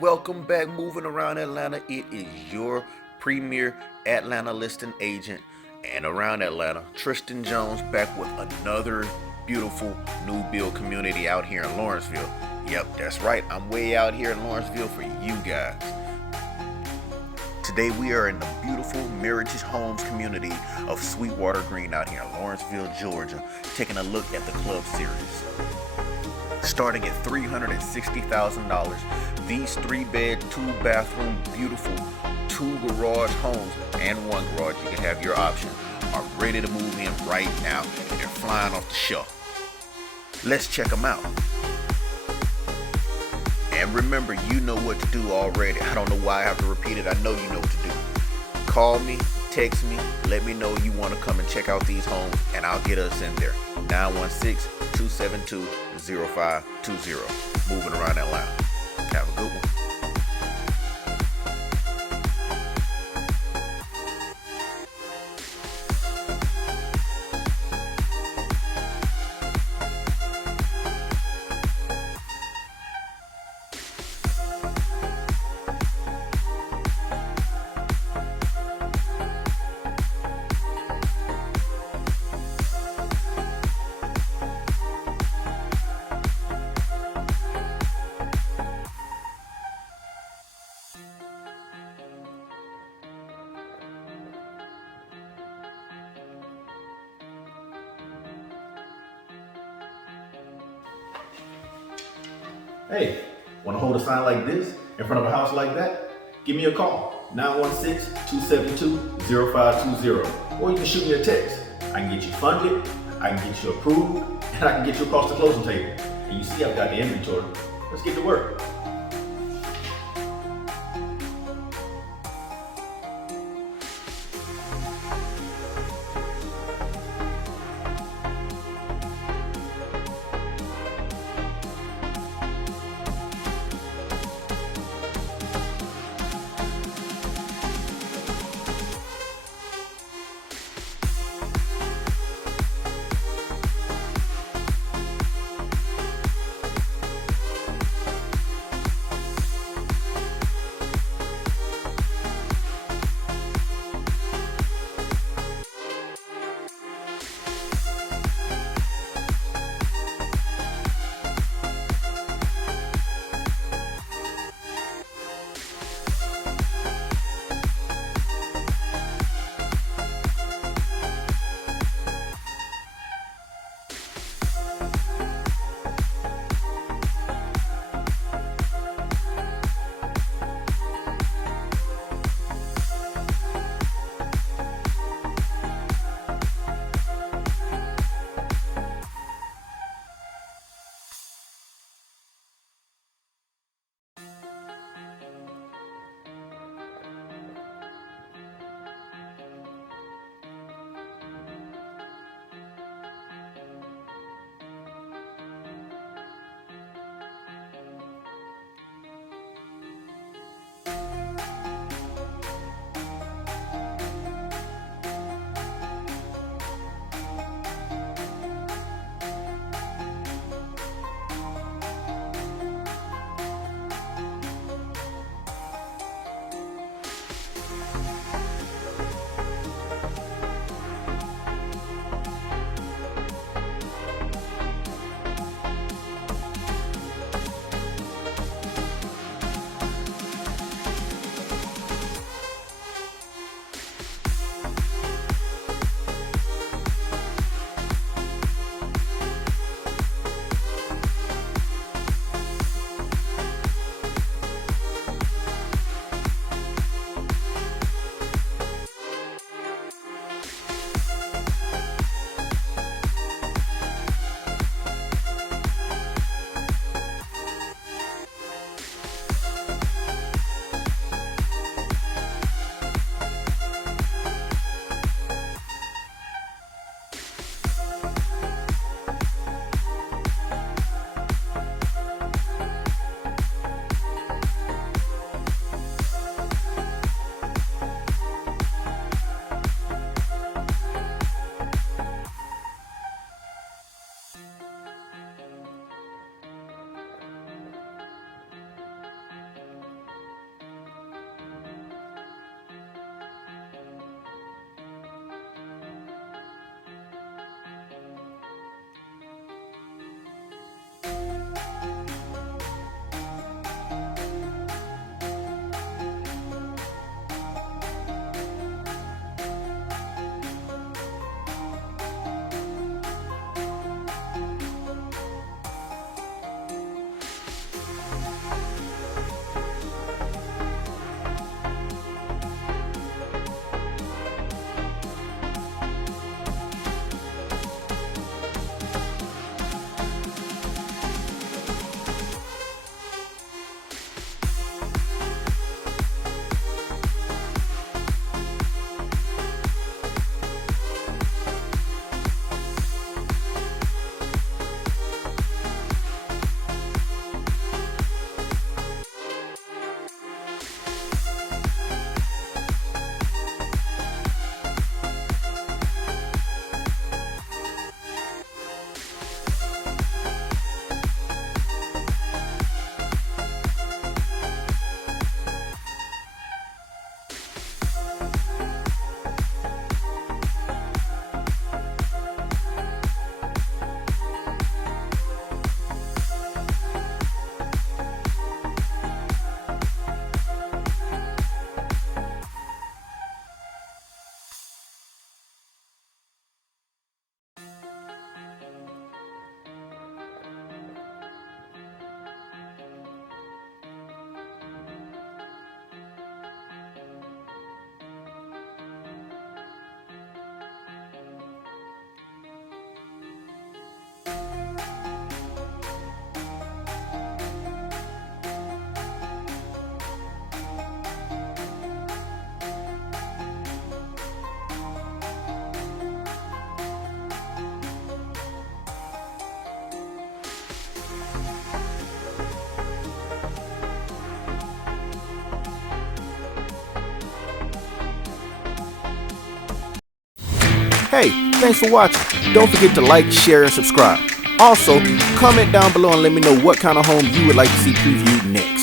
Welcome back. Moving around Atlanta, it is your premier Atlanta listing agent and around Atlanta, Tristan Jones, back with another beautiful new build community out here in Lawrenceville. Yep, that's right, I'm way out here in Lawrenceville for you guys. Today we are in the beautiful Meritage homes community of Sweetwater Green out here in Lawrenceville, Georgia, taking a look at the club series. Starting at $360,000, these 3-bed, 2-bathroom, beautiful 2 garage homes and 1 garage, you can have your option, are ready to move in right now, and they're flying off the shelf. Let's check them out. And remember, you know what to do already. I don't know why I have to repeat it. I know you know what to do. Call me, text me, let me know you want to come and check out these homes, and I'll get us in there. 916-272-0520. Moving around Atlanta. Have a good one. Hey, want to hold a sign like this in front of a house like that? Give me a call, 916-272-0520. Or you can shoot me a text. I can get you funded, I can get you approved, and I can get you across the closing table. And you see I've got the inventory. Let's get to work. Hey, thanks for watching. Don't forget to like, share, and subscribe. Also, comment down below and let me know what kind of home you would like to see previewed next.